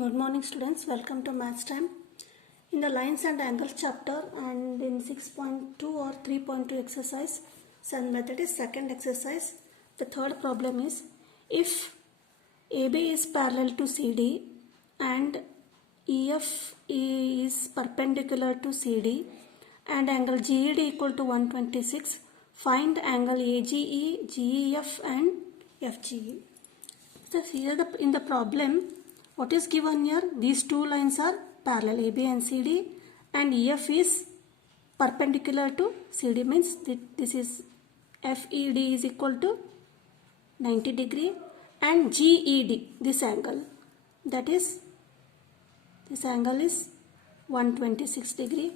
Good morning students, welcome to Maths Time. In the lines and angles chapter and in 6.2 or 3.2 exercise, sun method is second exercise. The third problem is if AB is parallel to CD and EF is perpendicular to CD and angle GED equal to 126, find angle AGE, GEF and FGE. So here in the problem, what is given here? These two lines are parallel, AB and CD, and EF is perpendicular to CD, means this is FED is equal to 90 degree, and GED, this angle, that is, this angle is 126 degree.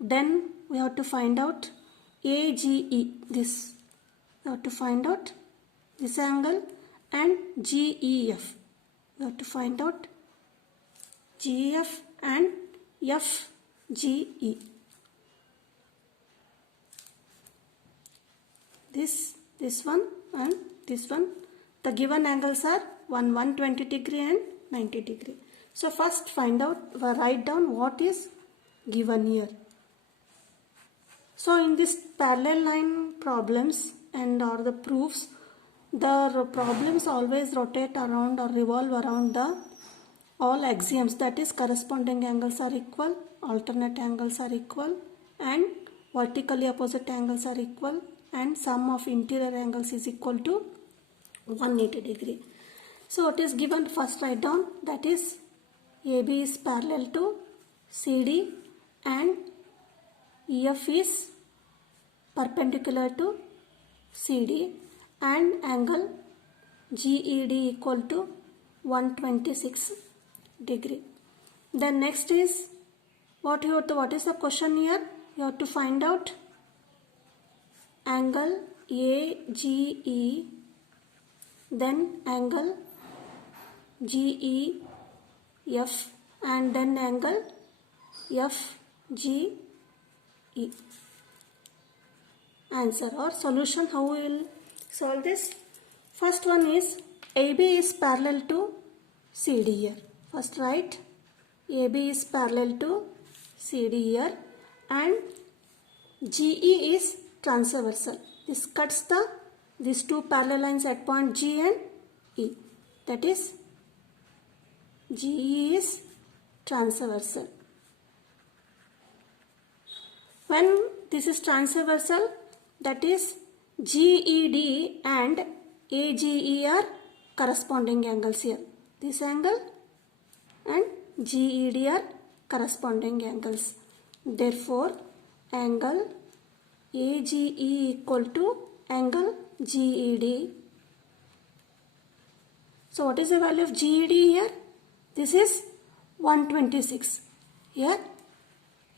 Then we have to find out AGE, this, we have to find out this angle, and GEF. We have to find out GEF and FGE. This one and this one. The given angles are 120 degree and 90 degree. So first find out, write down what is given here. So in this parallel line problems and or the proofs, the problems always rotate around or revolve around the all axioms, that is corresponding angles are equal, alternate angles are equal, and vertically opposite angles are equal, and sum of interior angles is equal to 180 degree. So what is given, first write down, that is AB is parallel to CD and EF is perpendicular to CD and angle GED equal to 126 degree. Then next is what is the question here? You have to find out angle AGE, then angle GEF, and then angle FGE. Answer or solution, how we will solve this? First one is AB is parallel to CD here. First write AB is parallel to CD here and GE is transversal. This cuts these two parallel lines at point G and E. That is GE is transversal. When this is transversal, that is GED and AGE are corresponding angles here. This angle and GED are corresponding angles. Therefore, angle AGE equal to angle GED. So, what is the value of GED here? This is 126. Here,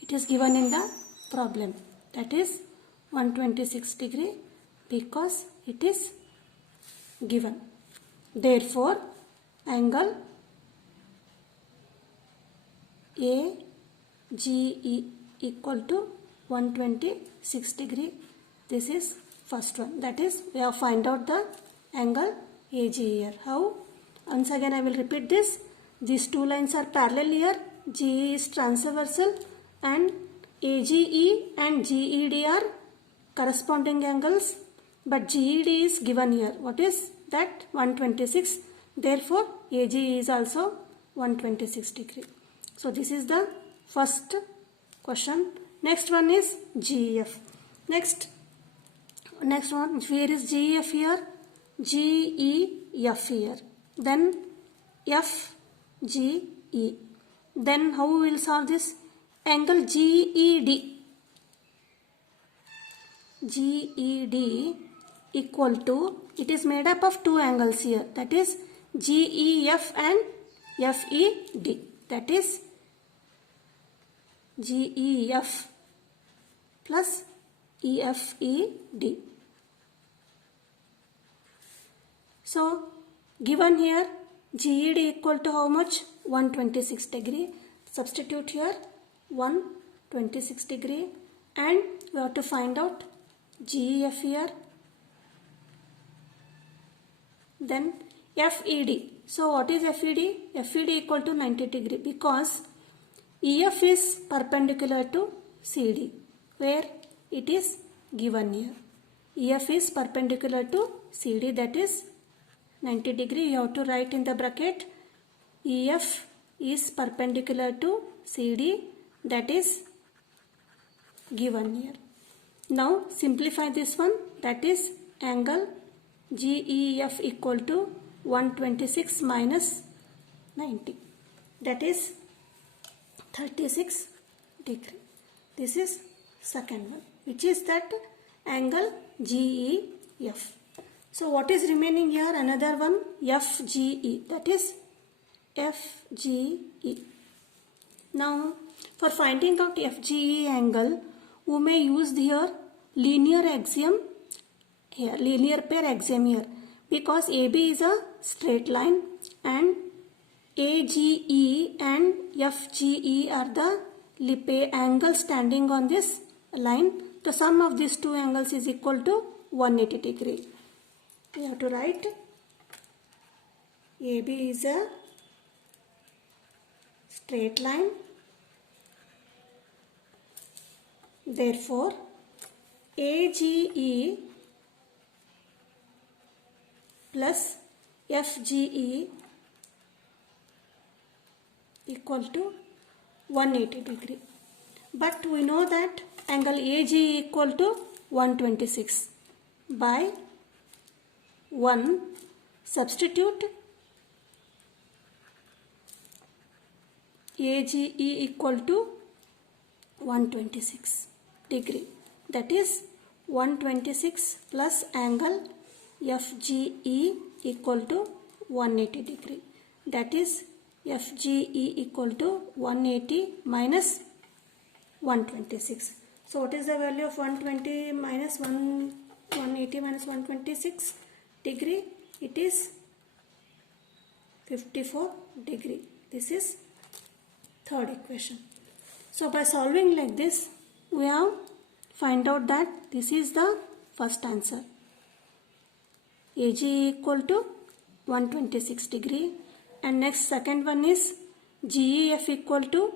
it is given in the problem. That is 126 degree because it is given. Therefore, angle AGE equal to 126 degree. This is first one. That is, we have find out the angle AGE here. How? Once again I will repeat this. These two lines are parallel here. GE is transversal and AGE and GED are corresponding angles, but GED is given here. What is that? 126. Therefore, AGE is also 126 degree. So this is the first question. Next one is GEF. Next one, where is GEF here? GEF here. Then FGE. Then how we will solve this? Angle GED equal to, it is made up of two angles here, that is GEF and FED, that is GEF plus EFED. So given here GED equal to how much? 126 degree. Substitute here 126 degree and we have to find out GEF here. Then FED, So what is FED? FED equal to 90 degree because EF is perpendicular to CD, where it is given here. EF is perpendicular to CD, that is 90 degree. You have to write in the bracket EF is perpendicular to CD, that is given here. Now simplify this one, that is angle GEF equal to 126 minus 90, that is 36 degree. This is second one, which is that angle GEF. So what is remaining here? Another one, FGE, that is FGE. Now for finding out FGE angle, we may use here linear axiom here, linear pair axiom here, because AB is a straight line and AGE and FGE are the angles standing on this line. The sum of these two angles is equal to 180 degree. We have to write AB is a straight line, therefore AGE plus FGE equal to 180 degree. But we know that angle AG equal to 126. By 1, substitute AGE equal to 126 degree. That is 126 plus angle FGE equal to 180 degree. That is FGE equal to 180 minus 126. So what is the value of 120 minus 180 minus 126 degree? It is 54 degree. This is third equation. So by solving like this, we have find out that this is the first answer. AG equal to 126 degree, and next second one is GEF equal to,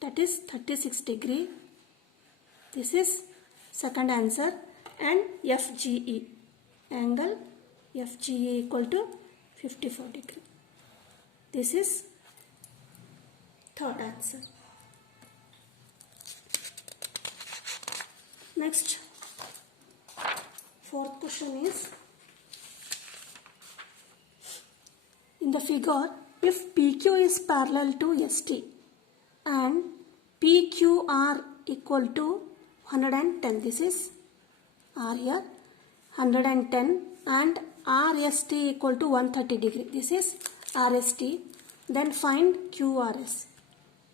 that is 36 degree. This is second answer. And FGE, angle FGE equal to 54 degree. This is third answer. Next, fourth question is, in the figure, if PQ is parallel to ST and PQR equal to 110, this is R here, 110, and RST equal to 130 degree, this is RST, then find QRS.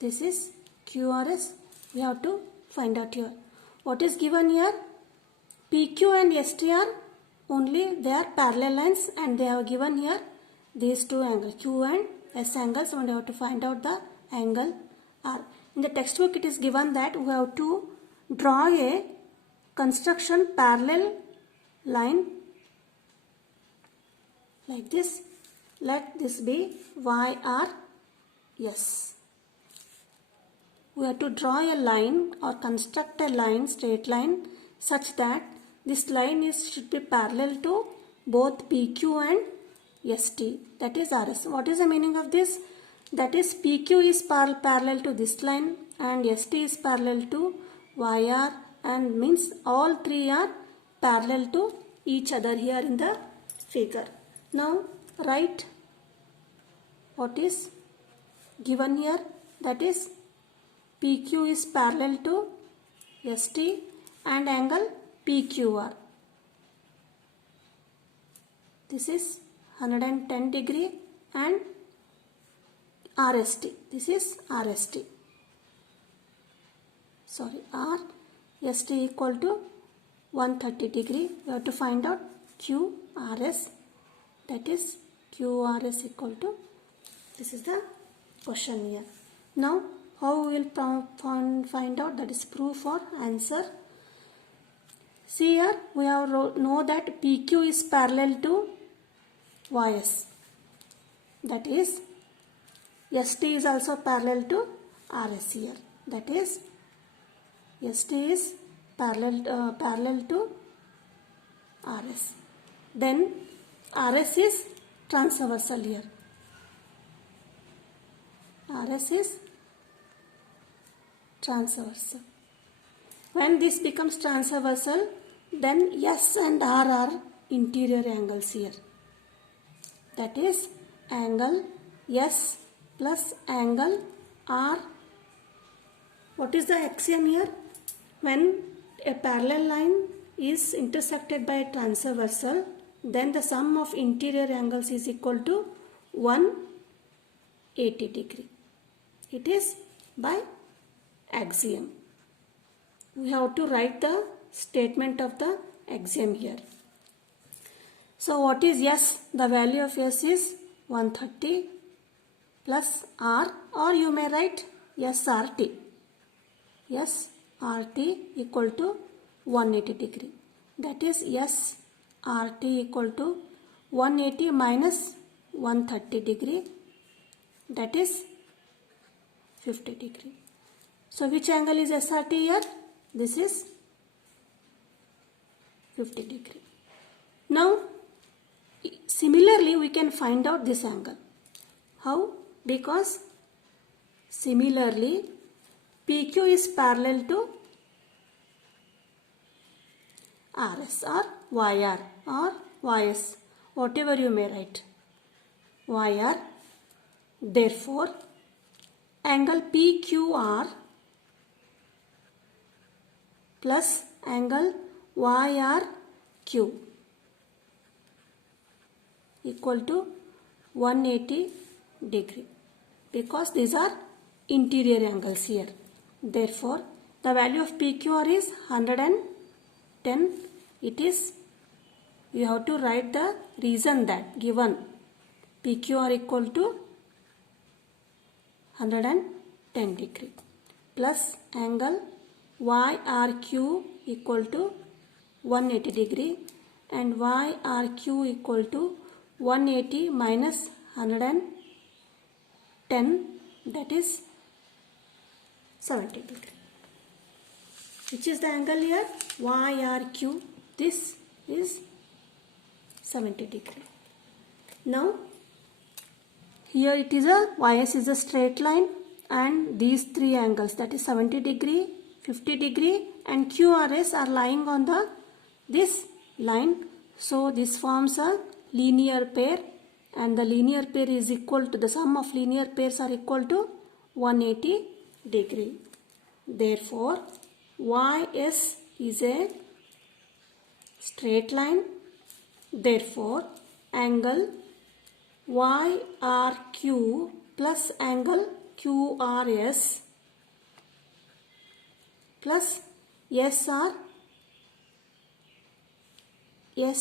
This is QRS, we have to find out here. What is given here? PQ and ST are only, they are parallel lines, and they have given here these two angles, Q and S angles, and we have to find out the angle R. In the textbook it is given that we have to draw a construction parallel line like this. Let this be YRS. We have to draw a line or construct a line, straight line, such that this line should be parallel to both PQ and ST, that is RS. What is the meaning of this? That is PQ is parallel to this line and ST is parallel to YR, and means all three are parallel to each other here in the figure. Now write what is given here, that is PQ is parallel to ST and angle PQR. This is 110 degree, and RST, this is RST. Sorry, RST equal to 130 degree. We have to find out QRS, that is QRS equal to, this is the question here. Now how we will find out, that is proof or answer. See here, we have know that PQ is parallel to YS. That is, ST is also parallel to RS here. That is, ST is parallel to RS. Then RS is transversal here. RS is transversal. When this becomes transversal, then S and R are interior angles here. That is, angle S plus angle R. What is the axiom here? When a parallel line is intersected by a transversal, then the sum of interior angles is equal to 180 degree. It is by axiom. We have to write the statement of the axiom here. So what is S? The value of S is 130 plus R, or you may write SRT. SRT equal to 180 degree. That is SRT equal to 180 minus 130 degree. That is 50 degree. So which angle is SRT here? This is 50 degree. Now similarly we can find out this angle. How? Because similarly PQ is parallel to RS or YR or YS, whatever you may write, YR. Therefore, angle PQR plus angle YRQ equal to 180 degree, because these are interior angles here. Therefore, the value of PQR is 110. It is, you have to write the reason that given PQR equal to 110 degree plus angle YRQ equal to 180 degree and YRQ equal to 180 minus 110, that is 70 degree. Which is the angle here? YRQ. This is 70 degree. Now here it is a YS is a straight line, and these three angles, that is 70 degree, 50 degree and QRS are lying on this line. So this forms a linear pair, and the linear pair is equal to, the sum of linear pairs are equal to 180 degree. Therefore, YS is a straight line. Therefore, angle YRQ plus angle QRS plus SR Z.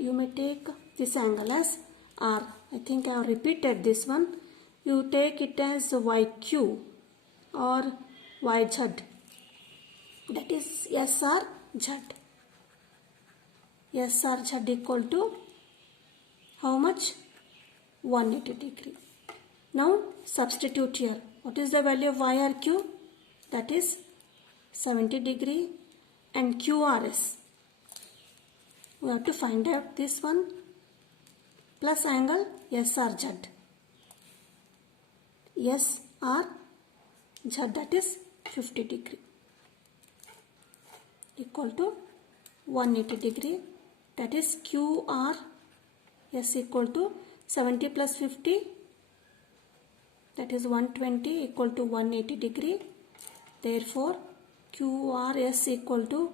You may take this angle as R. I think I have repeated this one. You take it as YQ or YZ. That is SRZ. SRZ equal to how much? 180 degree. Now substitute here. What is the value of YRQ? That is 70 degree, and QRS, we have to find out this one, plus angle SRZ. SRZ, that is 50 degree equal to 180 degree. That is QRS equal to 70 plus 50, that is 120 equal to 180 degree. Therefore, QRS equal to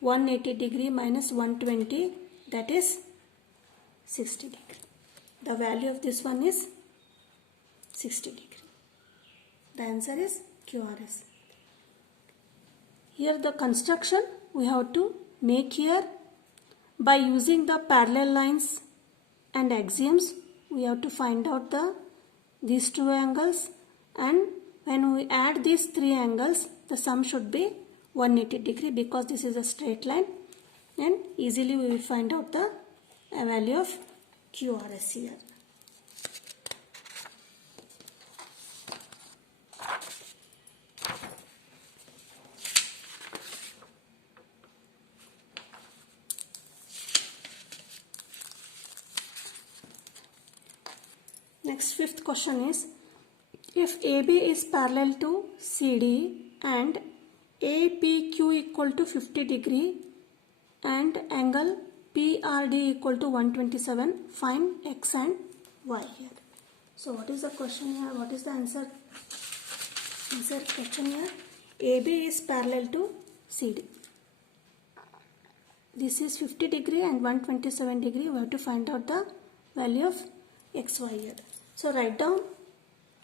180 degree minus 120, that is 60 degree. The value of this one is 60 degree. The answer is QRS. Here the construction we have to make here by using the parallel lines and axioms. We have to find out these two angles, and when we add these three angles, the sum should be 180 degree because this is a straight line, and easily we will find out the value of QRS here. Next, fifth question is, if AB is parallel to CD and APQ equal to 50 degree and angle PRD equal to 127, find X and Y here. So what is the question here? What is the answer? Answer question here. AB is parallel to CD. This is 50 degree and 127 degree. We have to find out the value of XY here. So write down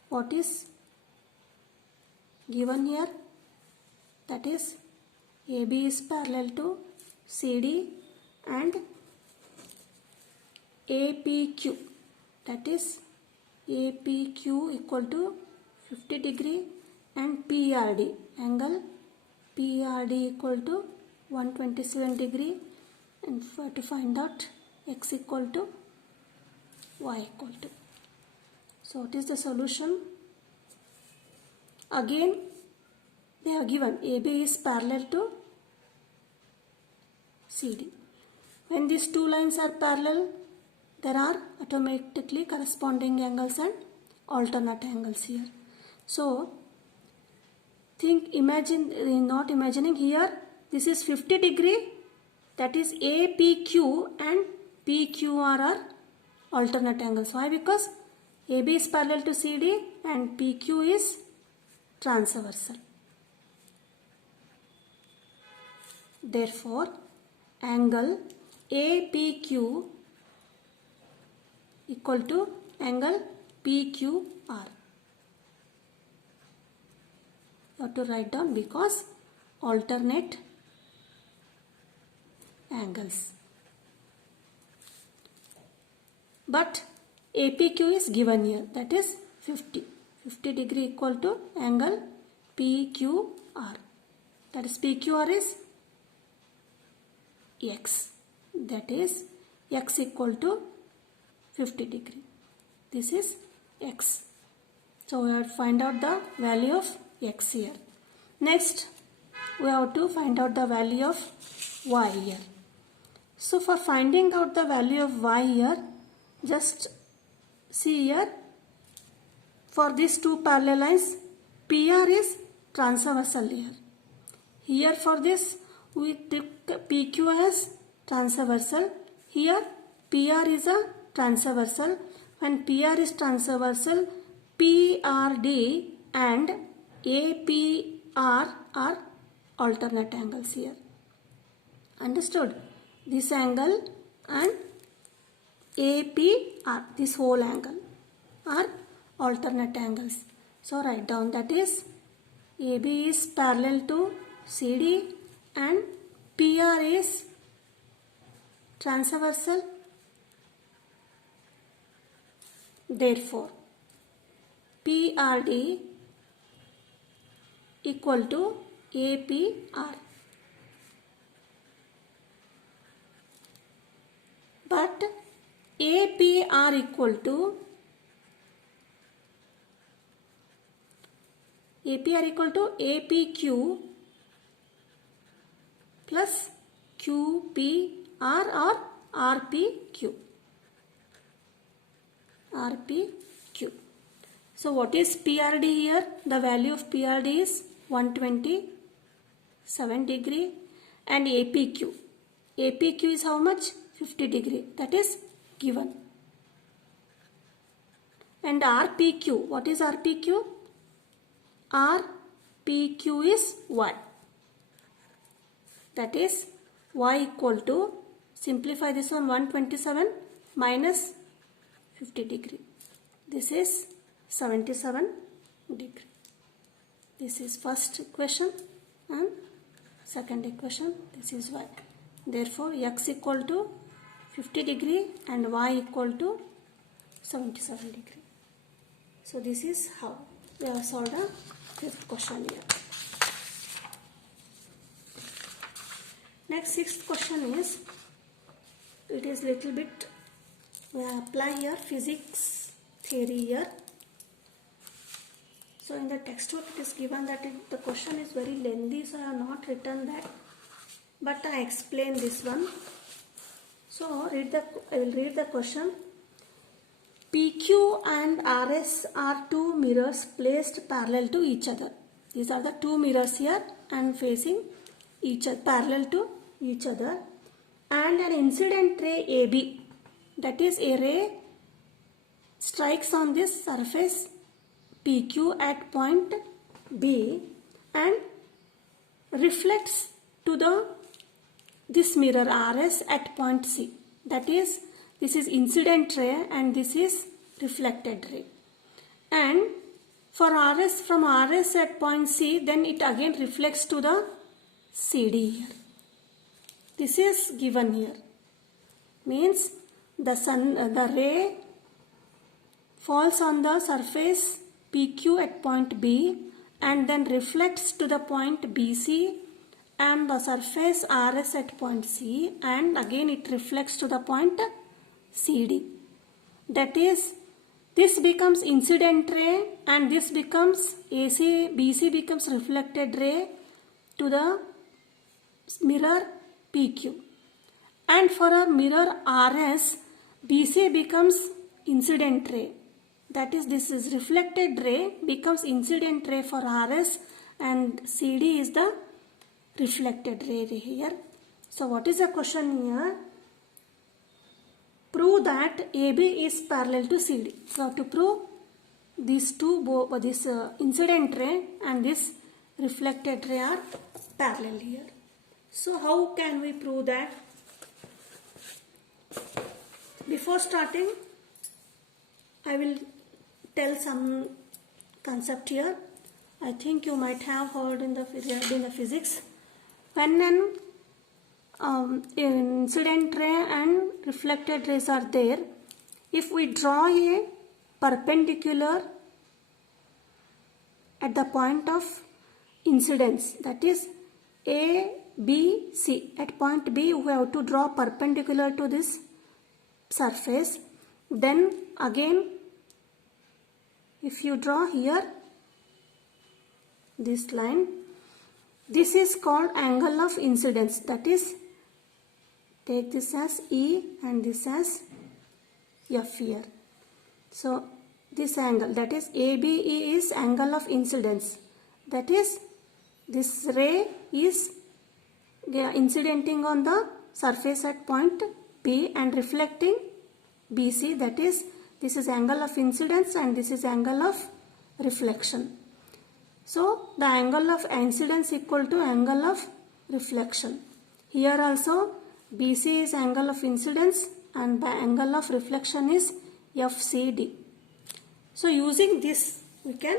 what is given here. That is, AB is parallel to CD and APQ. That is, APQ equal to 50 degree and PRD, angle PRD equal to 127 degree, and for to find out X equal to Y equal to. So what is the solution? Again, they are given AB is parallel to CD. When these two lines are parallel, there are automatically corresponding angles and alternate angles here. So imagine, not imagining here, this is 50 degree, that is APQ and PQR are alternate angles. Why? Because AB is parallel to CD and PQ is transversal. Therefore, angle APQ equal to angle PQR. You have to write down because alternate angles. But APQ is given here, that is 50. 50 degree equal to angle PQR. That is, PQR is X. That is, X equal to 50 degree. This is X. So we have to find out the value of X here. Next, we have to find out the value of Y here. So for finding out the value of Y here, just see here, for these two parallel lines, PR is transversal here. Here for this, we took PQ as transversal. Here, PR is a transversal. When PR is transversal, PRD and APR are alternate angles here. Understood? This angle and APR, this whole angle, are alternate angles. So write down, that is, AB is parallel to CD and PR is transversal. Therefore, PRD equal to APR. But APR equal to APQ plus QPR or RPQ. RPQ. So what is PRD here? The value of PRD is 127 degree, and APQ. APQ is how much? 50 degree. That is given. And RPQ. What is RPQ? RPQ is Y. That is, Y equal to, simplify this one, 127 minus 50 degree. This is 77 degree. This is first equation and second equation. This is Y. Therefore, X equal to 50 degree and Y equal to 77 degree. So this is how we have solved the fifth question here. Next, sixth question is, it is little bit, we apply here physics theory here. So in the textbook it is given that the question is very lengthy, so I have not written that, but I explain this one. So I will read the question. PQ and RS are two mirrors placed parallel to each other. These are the two mirrors here and facing each other, parallel to each other, and an incident ray AB, that is a ray strikes on this surface PQ at point B and reflects to this mirror RS at point C. That is, this is incident ray and this is reflected ray. And for RS, from RS at point C, then it again reflects to the CD here. This is given here. Means the ray falls on the surface PQ at point B and then reflects to the point BC and the surface RS at point C, and again it reflects to the point CD. That is, this becomes incident ray and this becomes BC becomes reflected ray to the mirror PQ. And for a mirror RS, BC becomes incident ray. That is, this is reflected ray becomes incident ray for RS and CD is the reflected ray here. So what is the question here? Prove that AB is parallel to CD. So to prove these two, this incident ray and this reflected ray are parallel here. So how can we prove that? Before starting, I will tell some concept here. I think you might have heard in the physics. When an incident ray and reflected rays are there, if we draw a perpendicular at the point of incidence, that is A, B, C. At point B, we have to draw perpendicular to this surface. Then again, if you draw here this line, this is called angle of incidence. That is, take this as E and this as F here. So this angle, that is ABE, is angle of incidence. That is, this ray is incidenting on the surface at point P and reflecting BC. That is, this is angle of incidence and this is angle of reflection. So the angle of incidence equal to angle of reflection. Here also BC is angle of incidence and the angle of reflection is FCD. So using this we can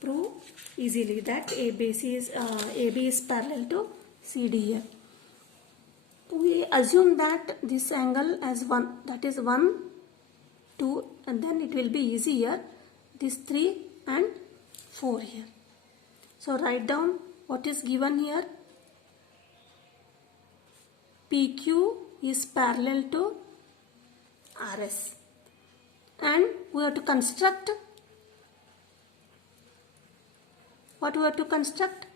prove easily that AB is parallel to CD here. We assume that this angle as 1, that is 1, 2, and then it will be easy here. This 3 and 4 here. So write down what is given here. PQ is parallel to RS. And we have to construct, what we have to construct?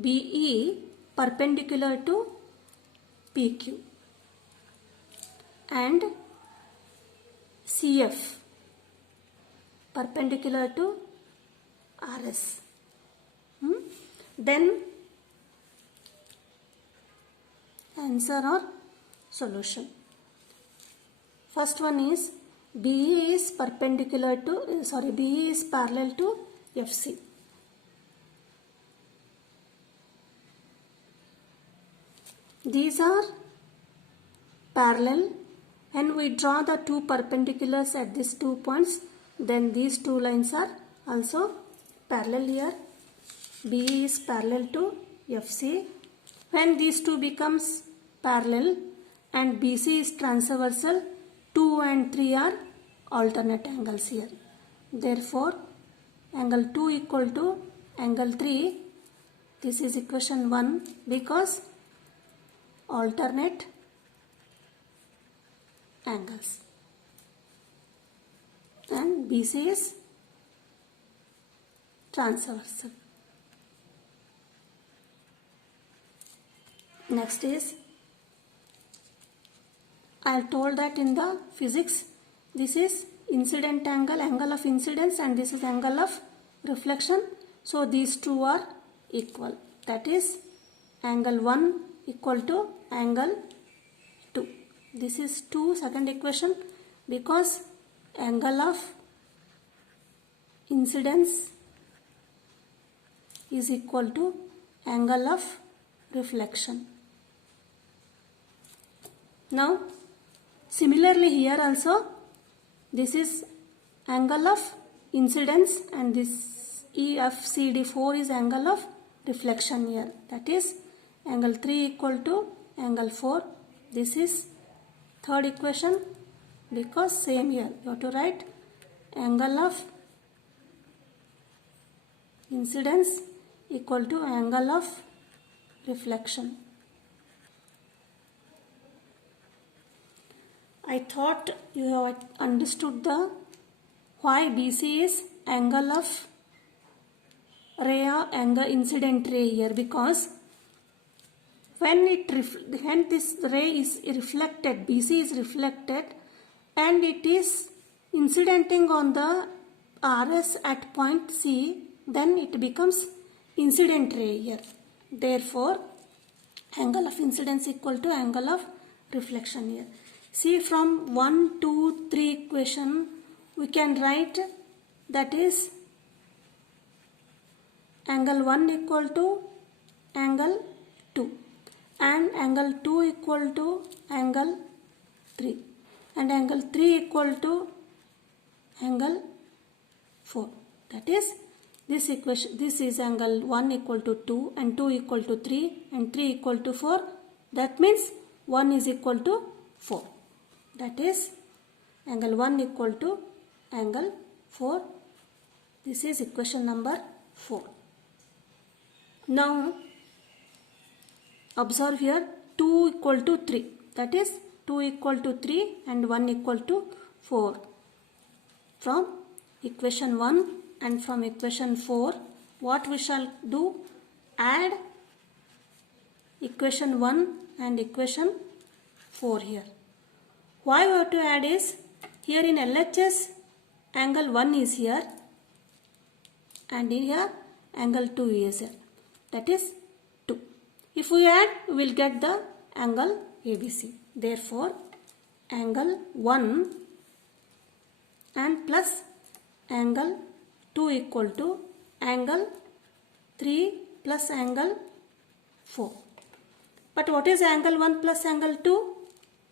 BE perpendicular to PQ and CF perpendicular to RS. Then answer or solution. First one is BE is perpendicular to, BE is parallel to FC. These are parallel and we draw the two perpendiculars at these 2 points. Then these two lines are also parallel here. BE is parallel to FC. When these two becomes parallel and BC is transversal, 2 and 3 are alternate angles here. Therefore, angle 2 equal to angle 3. This is equation 1 because alternate angles, and BC is transversal. Next is, I told that in the physics, this is incident angle, angle of incidence, and this is angle of reflection. So these two are equal. That is angle 1 equal to angle 2. This is 2, second equation, because angle of incidence is equal to angle of reflection. Now similarly here also, this is angle of incidence and this EFCD4 is angle of reflection here. That is angle 3 equal to angle 4. This is third equation, because same here you have to write angle of incidence equal to angle of reflection. I thought you have understood the why BC is angle of ray or angle incident ray here, because when this ray is reflected, BC is reflected and it is incidenting on the RS at point C, then it becomes incident ray here. Therefore angle of incidence equal to angle of reflection here. See, from 1, 2, 3 equation we can write, that is angle 1 equal to angle 2 and angle 2 equal to angle 3 and angle 3 equal to angle 4. That is this equation, this is angle 1 equal to 2 and 2 equal to 3 and 3 equal to 4. That means 1 is equal to 4. That is angle 1 equal to angle 4. This is equation number 4. Now observe here, 2 equal to 3. That is 2 equal to 3 and 1 equal to 4. From equation 1 and from equation 4, what we shall do? Add equation 1 and equation 4 here. Why we have to add is, here in LHS angle 1 is here and in here angle 2 is here. That is 2. If we add, we will get the angle ABC. Therefore angle 1 and plus angle 2 equal to angle 3 plus angle 4. But what is angle 1 plus angle 2?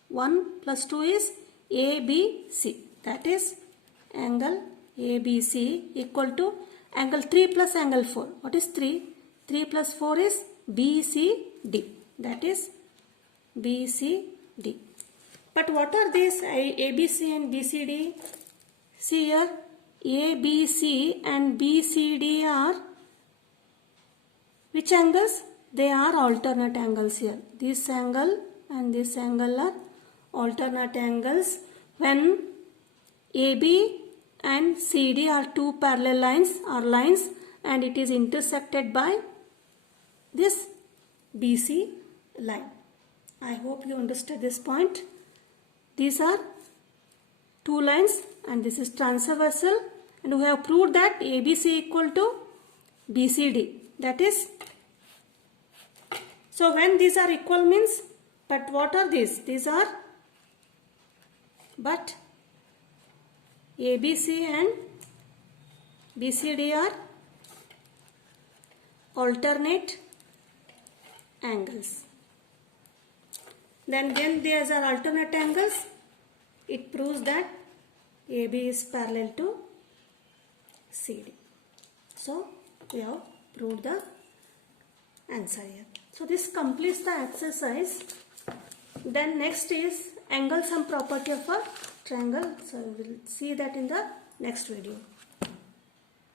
1 plus 2 is ABC. That is angle ABC equal to angle 3 plus angle 4. What is 3? 3 plus 4 is BCD. That is BCD. But what are these ABC and BCD? See here, ABC and BCD are which angles? They are alternate angles here. This angle and this angle are alternate angles when AB and CD are two parallel lines and it is intersected by this BC line. I hope you understood this point. These are two lines and this is transversal, and we have proved that ABC equal to BCD. That is, so when these are equal means, but what are these? These are, but ABC and BCD are alternate angles. Then when these are alternate angles, it proves that AB is parallel to CD. So we have proved the answer here. So this completes the exercise. Then next is angle sum property of a triangle. So we will see that in the next video.